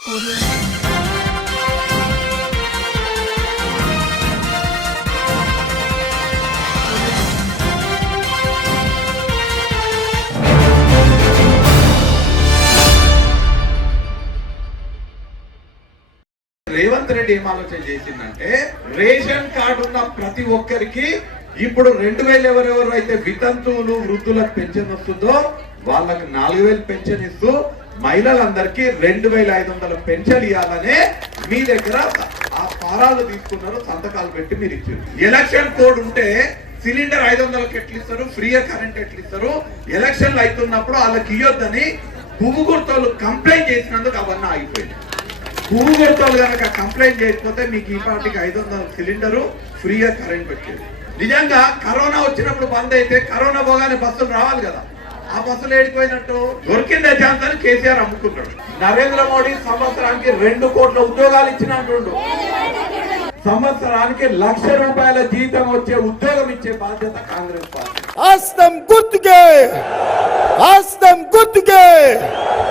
రేవంత్ రెడ్డి ఏం ఆలోచన చేసిందంటే రేషన్ కార్డు ఉన్న ప్రతి ఒక్కరికి ఇప్పుడు 2000 ఎవరెవరు అయితే వితంతువులు వృద్ధులకు పెన్షన్ వస్తుందో వాళ్ళకి 4000 పెన్షన్ ఇస్తూ మహిళలందరికీ 2500 పెన్షన్ ఇవ్వాలనే మీ దగ్గర ఆ ఫారాలు తీసుకున్నారు, సంతకాలు పెట్టి మీరు ఇచ్చారు. ఎలక్షన్ కోడ్ ఉంటే సిలిండర్ 500కి ఎట్లు ఇస్తారు, ఫ్రీగా కరెంట్ ఎట్లు ఇస్తారు, ఎలక్షన్లు అవుతున్నప్పుడు వాళ్ళకి ఇవ్వద్దని పువ్వు గుర్తోళ్ళు కంప్లైంట్ చేసినందుకు అవన్నీ ఆగిపోయింది. పువ్వు గుర్తోళ్ళు కనుక కంప్లైంట్ చేయకపోతే మీకు ఈ పార్టీకి 500 సిలిండరు ఫ్రీగా కరెంట్ వచ్చేది. నిజంగా కరోనా వచ్చినప్పుడు బంద్ అయితే కరోనా పోగానే బస్సులు రావాలి కదా, ఆ బస్సులు ఏడిపోయినట్టు దొరికిందే ఛాన్స్ అని కేసీఆర్ అమ్ముకున్నాడు. నరేంద్ర మోడీ సంవత్సరానికి 2 కోట్ల ఉద్యోగాలు ఇచ్చినట్టు, సంవత్సరానికి 1,00,000 రూపాయల జీతం వచ్చే ఉద్యోగం ఇచ్చే బాధ్యత కాంగ్రెస్ పార్టీ. హస్తం గుర్తుకే, హస్తం గుర్తుకే.